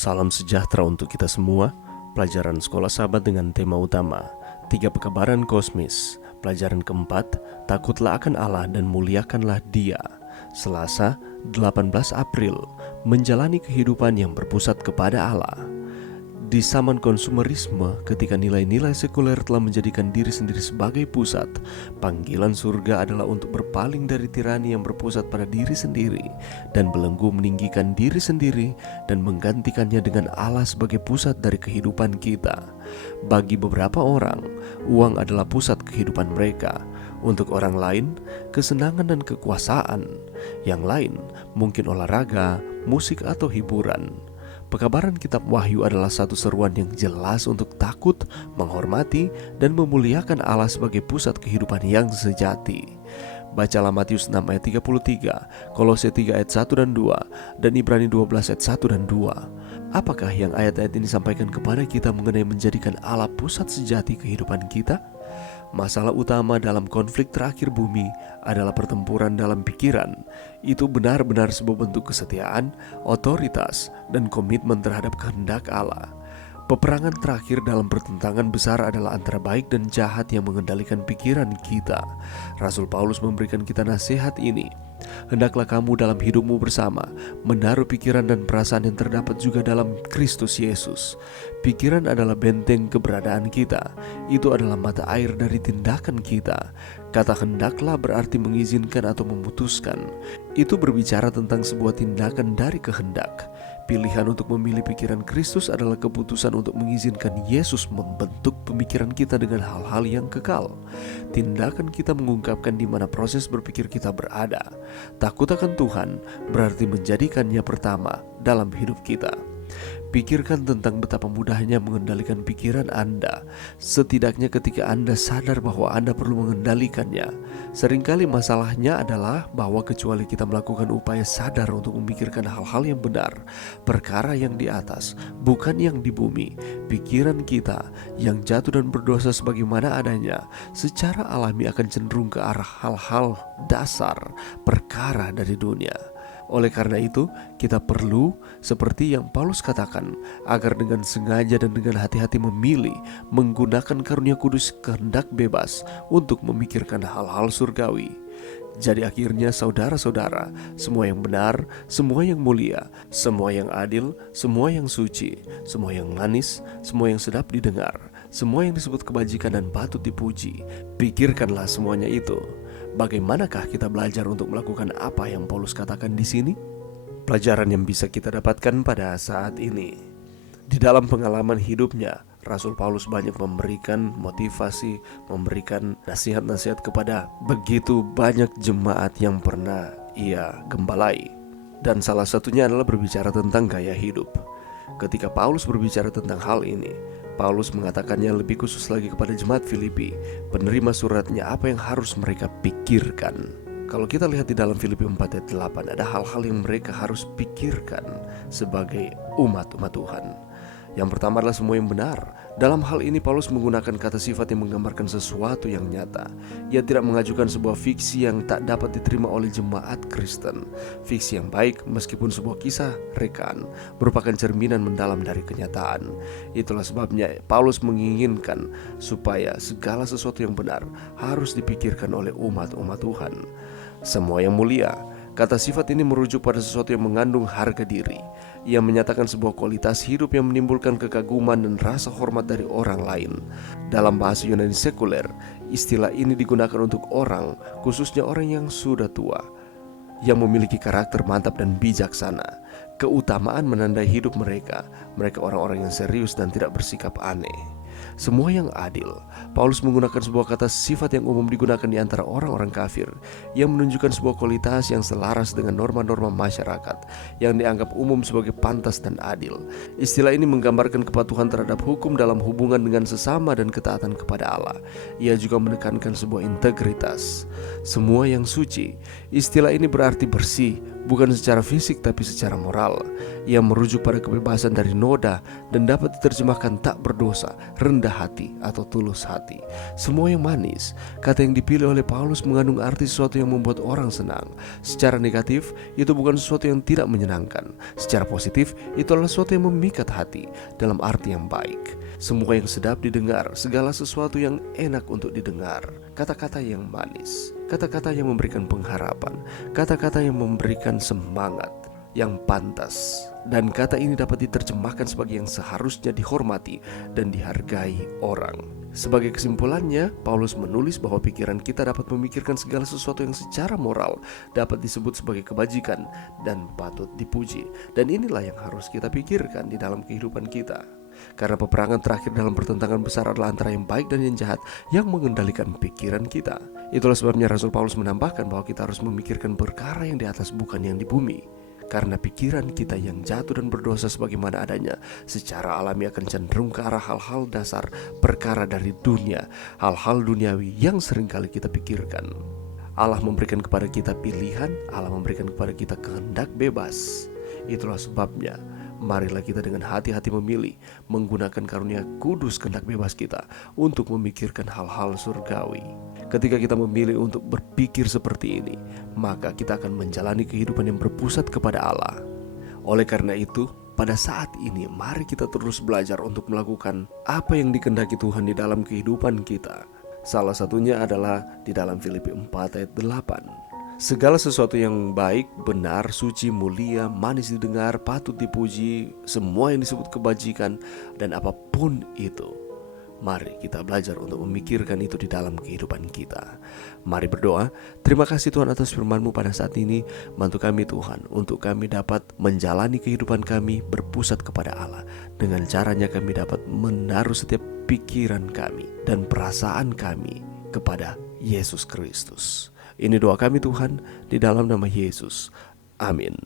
Salam sejahtera untuk kita semua. Pelajaran Sekolah Sahabat dengan tema utama 3 Pekebaran Kosmis. Pelajaran keempat, takutlah akan Allah dan muliakanlah Dia. Selasa, 18 April, menjalani kehidupan yang berpusat kepada Allah. Di zaman konsumerisme, ketika nilai-nilai sekuler telah menjadikan diri sendiri sebagai pusat, panggilan surga adalah untuk berpaling dari tirani yang berpusat pada diri sendiri dan belenggu meninggikan diri sendiri dan menggantikannya dengan Allah sebagai pusat dari kehidupan kita. Bagi beberapa orang, uang adalah pusat kehidupan mereka. Untuk orang lain, kesenangan dan kekuasaan. Yang lain, mungkin olahraga, musik atau hiburan. Pekabaran kitab Wahyu adalah satu seruan yang jelas untuk takut, menghormati, dan memuliakan Allah sebagai pusat kehidupan yang sejati. Bacalah Matius 6 ayat 33, Kolose 3 ayat 1 dan 2, dan Ibrani 12 ayat 1 dan 2. Apakah yang ayat-ayat ini sampaikan kepada kita mengenai menjadikan Allah pusat sejati kehidupan kita? Masalah utama dalam konflik terakhir bumi adalah pertempuran dalam pikiran. Itu benar-benar sebuah bentuk kesetiaan, otoritas, dan komitmen terhadap kehendak Allah. Peperangan terakhir dalam pertentangan besar adalah antara baik dan jahat yang mengendalikan pikiran kita. Rasul Paulus memberikan kita nasihat ini. Hendaklah kamu dalam hidupmu bersama menaruh pikiran dan perasaan yang terdapat juga dalam Kristus Yesus. Pikiran adalah benteng keberadaan kita. Itu adalah mata air dari tindakan kita. Kata hendaklah berarti mengizinkan atau memutuskan. Itu berbicara tentang sebuah tindakan dari kehendak. Pilihan untuk memilih pikiran Kristus adalah keputusan untuk mengizinkan Yesus membentuk pemikiran kita dengan hal-hal yang kekal. Tindakan kita mengungkapkan di mana proses berpikir kita berada. Takut akan Tuhan berarti menjadikannya pertama dalam hidup kita. Pikirkan tentang betapa mudahnya mengendalikan pikiran Anda. Setidaknya ketika Anda sadar bahwa Anda perlu mengendalikannya. Seringkali masalahnya adalah bahwa kecuali kita melakukan upaya sadar untuk memikirkan hal-hal yang benar, perkara yang di atas, bukan yang di bumi, pikiran kita yang jatuh dan berdosa sebagaimana adanya, secara alami akan cenderung ke arah hal-hal dasar, perkara dari dunia. Oleh karena itu, kita perlu, seperti yang Paulus katakan, agar dengan sengaja dan dengan hati-hati memilih, menggunakan karunia kudus kehendak bebas untuk memikirkan hal-hal surgawi. Jadi akhirnya saudara-saudara, semua yang benar, semua yang mulia, semua yang adil, semua yang suci, semua yang manis, semua yang sedap didengar, semua yang disebut kebajikan dan patut dipuji, pikirkanlah semuanya itu. Bagaimanakah kita belajar untuk melakukan apa yang Paulus katakan di sini? Pelajaran yang bisa kita dapatkan pada saat ini. Di dalam pengalaman hidupnya, Rasul Paulus banyak memberikan motivasi, memberikan nasihat-nasihat kepada begitu banyak jemaat yang pernah ia gembalai. Dan salah satunya adalah berbicara tentang gaya hidup. Ketika Paulus berbicara tentang hal ini, Paulus mengatakannya lebih khusus lagi kepada jemaat Filipi, penerima suratnya, apa yang harus mereka pikirkan. Kalau kita lihat di dalam Filipi 4 ayat 8, ada hal-hal yang mereka harus pikirkan sebagai umat-umat Tuhan. Yang pertama adalah semua yang benar. Dalam hal ini Paulus menggunakan kata sifat yang menggambarkan sesuatu yang nyata. Ia tidak mengajukan sebuah fiksi yang tak dapat diterima oleh jemaat Kristen. Fiksi yang baik, meskipun sebuah kisah rekaan, merupakan cerminan mendalam dari kenyataan. Itulah sebabnya Paulus menginginkan supaya segala sesuatu yang benar harus dipikirkan oleh umat-umat Tuhan. Semua yang mulia. Kata sifat ini merujuk pada sesuatu yang mengandung harga diri. Ia menyatakan sebuah kualitas hidup yang menimbulkan kekaguman dan rasa hormat dari orang lain. Dalam bahasa Yunani sekuler, istilah ini digunakan untuk orang, khususnya orang yang sudah tua, yang memiliki karakter mantap dan bijaksana. Keutamaan menandai hidup mereka. Mereka orang-orang yang serius dan tidak bersikap aneh. Semua yang adil. Paulus menggunakan sebuah kata sifat yang umum digunakan di antara orang-orang kafir, yang menunjukkan sebuah kualitas yang selaras dengan norma-norma masyarakat, yang dianggap umum sebagai pantas dan adil. Istilah ini menggambarkan kepatuhan terhadap hukum dalam hubungan dengan sesama dan ketaatan kepada Allah. Ia juga menekankan sebuah integritas. Semua yang suci. Istilah ini berarti bersih, bukan secara fisik tapi secara moral. Ia merujuk pada kebebasan dari noda dan dapat diterjemahkan tak berdosa, rendah hati, atau tulus hati. Semua yang manis, kata yang dipilih oleh Paulus mengandung arti sesuatu yang membuat orang senang. Secara negatif, itu bukan sesuatu yang tidak menyenangkan. Secara positif, itu adalah sesuatu yang memikat hati dalam arti yang baik. Semua yang sedap didengar, segala sesuatu yang enak untuk didengar, kata-kata yang manis, kata-kata yang memberikan pengharapan, kata-kata yang memberikan semangat, yang pantas. Dan kata ini dapat diterjemahkan sebagai yang seharusnya dihormati dan dihargai orang. Sebagai kesimpulannya, Paulus menulis bahwa pikiran kita dapat memikirkan segala sesuatu yang secara moral dapat disebut sebagai kebajikan dan patut dipuji. Dan inilah yang harus kita pikirkan di dalam kehidupan kita. Karena peperangan terakhir dalam pertentangan besar adalah antara yang baik dan yang jahat yang mengendalikan pikiran kita. Itulah sebabnya Rasul Paulus menambahkan bahwa kita harus memikirkan perkara yang di atas, bukan yang di bumi. Karena pikiran kita yang jatuh dan berdosa sebagaimana adanya secara alami akan cenderung ke arah hal-hal dasar, perkara dari dunia, hal-hal duniawi yang seringkali kita pikirkan. Allah memberikan kepada kita pilihan, Allah memberikan kepada kita kehendak bebas. Itulah sebabnya marilah kita dengan hati-hati memilih, menggunakan karunia kudus kehendak bebas kita untuk memikirkan hal-hal surgawi. Ketika kita memilih untuk berpikir seperti ini, maka kita akan menjalani kehidupan yang berpusat kepada Allah. Oleh karena itu, pada saat ini mari kita terus belajar untuk melakukan apa yang dikehendaki Tuhan di dalam kehidupan kita. Salah satunya adalah di dalam Filipi 4 ayat 8. Segala sesuatu yang baik, benar, suci, mulia, manis didengar, patut dipuji, semua yang disebut kebajikan, dan apapun itu, mari kita belajar untuk memikirkan itu di dalam kehidupan kita. Mari berdoa. Terima kasih Tuhan atas firman-Mu pada saat ini. Bantu kami Tuhan untuk kami dapat menjalani kehidupan kami berpusat kepada Allah. Dengan caranya kami dapat menaruh setiap pikiran kami dan perasaan kami kepada Yesus Kristus. Ini doa kami Tuhan, di dalam nama Yesus. Amin.